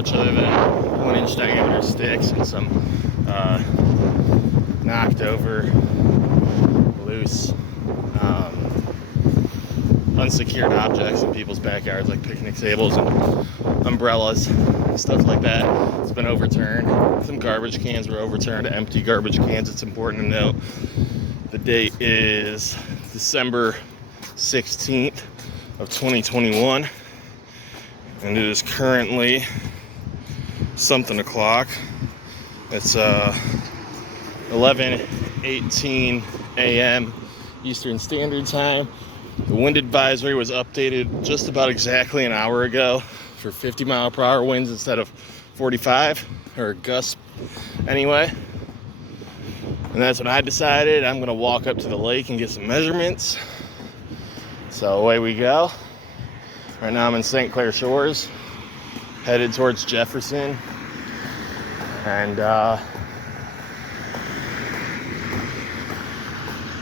much other than 1-inch diameter sticks and some knocked over, loose, unsecured objects in people's backyards, like picnic tables and umbrellas, stuff like that. It's been overturned. Some garbage cans were overturned, empty garbage cans. It's important to note the date is December 16th of 2021, and it is currently something o'clock. It's 11:18 a.m. Eastern Standard Time. The wind advisory was updated just about exactly an hour ago for 50-mile-per-hour winds instead of 45, or gusts anyway. And that's when I decided I'm gonna walk up to the lake and get some measurements. So away we go. Right now I'm in St. Clair Shores, headed towards Jefferson, and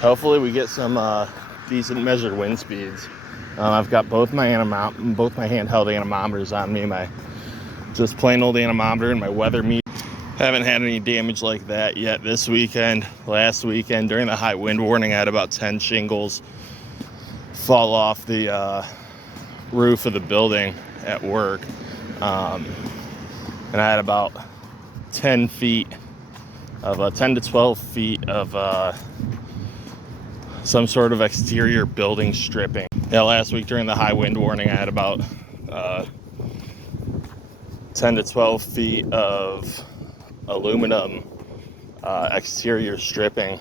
hopefully we get some decent measured wind speeds. I've got both my handheld anemometers on me, my just plain old anemometer and my weather meter. Haven't had any damage like that yet this weekend. Last weekend during the high wind warning, I had about 10 shingles fall off the roof of the building at work, and I had about 10 to 12 feet of some sort of exterior building stripping. Yeah, last week during the high wind warning, I had about 10 to 12 feet of aluminum exterior stripping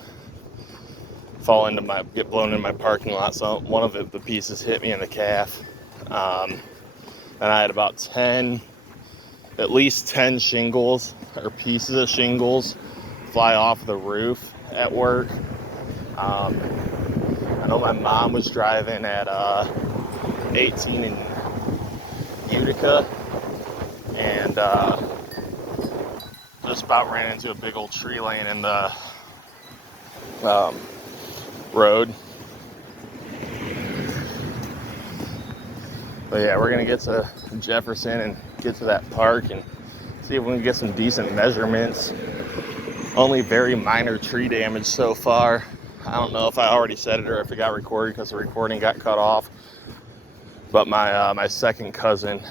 get blown in my parking lot. So one of the pieces hit me in the calf, and I had about at least 10 shingles or pieces of shingles fly off the roof at work. I know my mom was driving at 18 in Utica, and just about ran into a big old tree laying in the road. But yeah, we're gonna get to Jefferson and get to that park and see if we can get some decent measurements. Only very minor tree damage so far. I don't know if I already said it or if it got recorded because the recording got cut off. But my second cousin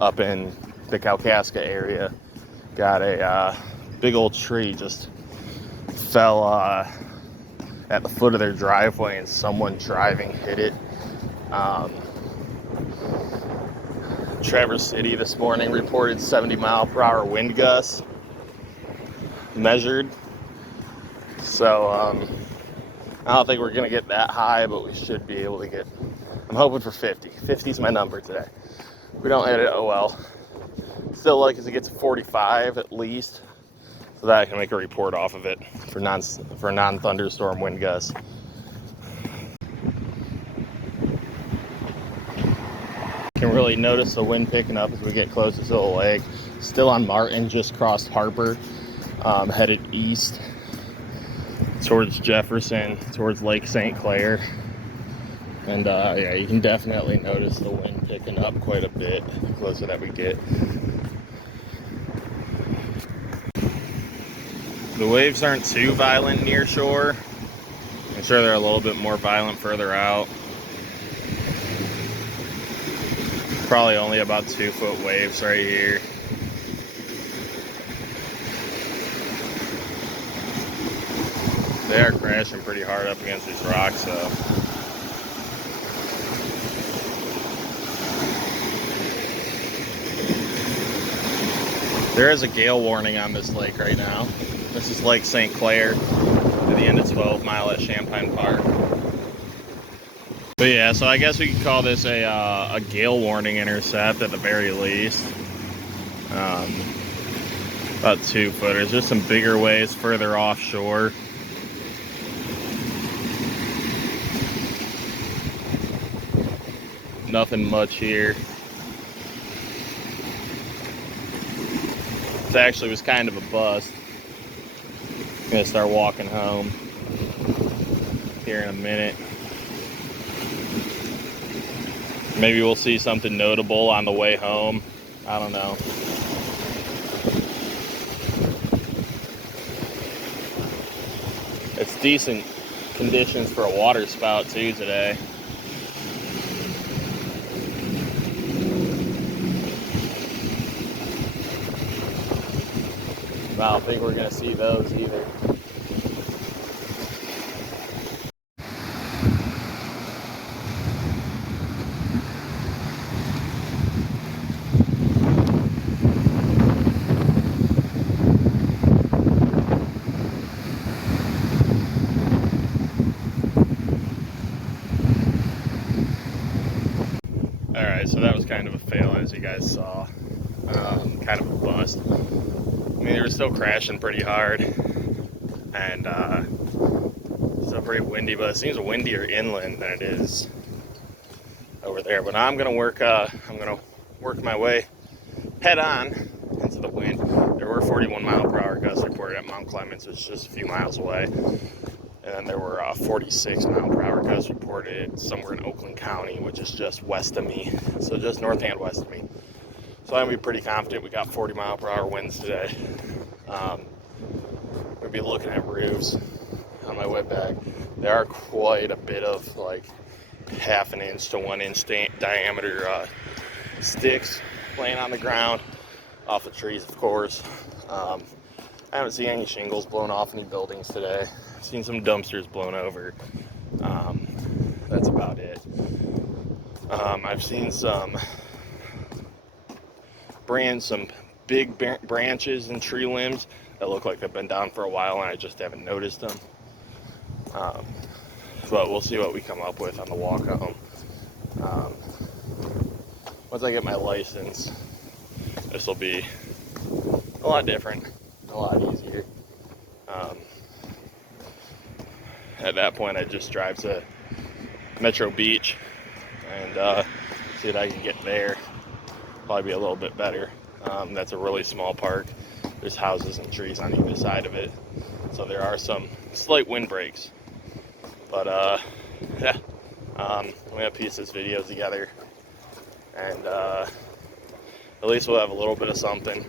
up in the Kalkaska area got a big old tree just fell at the foot of their driveway, and someone driving hit it. Traverse City this morning reported 70-mile-per-hour wind gusts measured. So I don't think we're going to get that high, but we should be able to get, I'm hoping for 50. 50 is my number today. If we don't hit it, oh well. Still like as it gets to 45 at least, so that I can make a report off of it for non-thunderstorm wind gusts. Can really notice the wind picking up as we get closer to the lake. Still on Martin, just crossed Harper, headed east towards Jefferson, towards Lake St. Clair. And yeah, you can definitely notice the wind picking up quite a bit the closer that we get. The waves aren't too violent near shore. I'm sure they're a little bit more violent further out. Probably only about 2-foot waves right here. They are crashing pretty hard up against these rocks though. There is a gale warning on this lake right now. This is Lake St. Clair to the end of 12 Mile at Champaign Park. But yeah, so I guess we could call this a gale warning intercept at the very least. About 2-footers. There's some bigger waves further offshore. Nothing much here. This actually was kind of a bust. I'm gonna start walking home here in a minute. Maybe we'll see something notable on the way home. I don't know. It's decent conditions for a water spout too today. I don't think we're gonna see those either. Alright, so that was kind of a fail, as you guys saw. Kind of a bust. I mean, they were still crashing pretty hard, and still pretty windy, but it seems windier inland than it is over there. But I'm gonna work my way head on into the wind. There were 41-mile-per-hour gusts reported at Mount Clemens, which is just a few miles away. And then there were 46-mile-per-hour gusts reported somewhere in Oakland County, which is just west of me. So just north and west of me. So I'm gonna be pretty confident we got 40-mile-per-hour winds today. We'll be looking at roofs on my way back. There are quite a bit of like 1/2 inch to 1 inch diameter sticks laying on the ground, off the trees, of course. I haven't seen any shingles blown off any buildings today. I've seen some dumpsters blown over. That's about it. I've seen some big branches and tree limbs that look like they've been down for a while, and I just haven't noticed them. But we'll see what we come up with on the walk home. Once I get my license, this will be a lot different, a lot easier. At that point, I just drive to Metro Beach and see if I can get there. Probably be a little bit better. That's a really small park. There's houses and trees on either side of it, so there are some slight wind breaks. But yeah, I'm gonna piece this video together, and at least we'll have a little bit of something.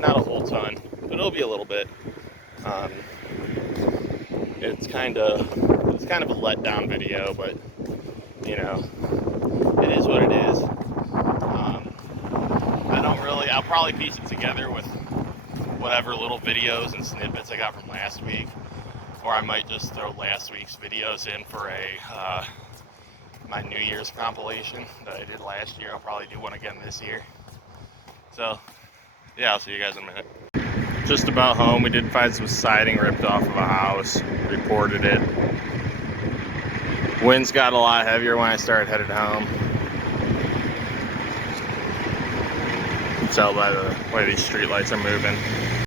Not a whole ton, but it'll be a little bit. It's kind of a letdown video, but you know, it is what it is. I'll probably piece it together with whatever little videos and snippets I got from last week, or I might just throw last week's videos in for my New Year's compilation that I did last year. I'll probably do one again this year. So yeah, I'll see you guys in a minute. Just about home. We did find some siding ripped off of a house. Reported it. Winds got a lot heavier when I started headed home. You can tell by the way these street lights are moving.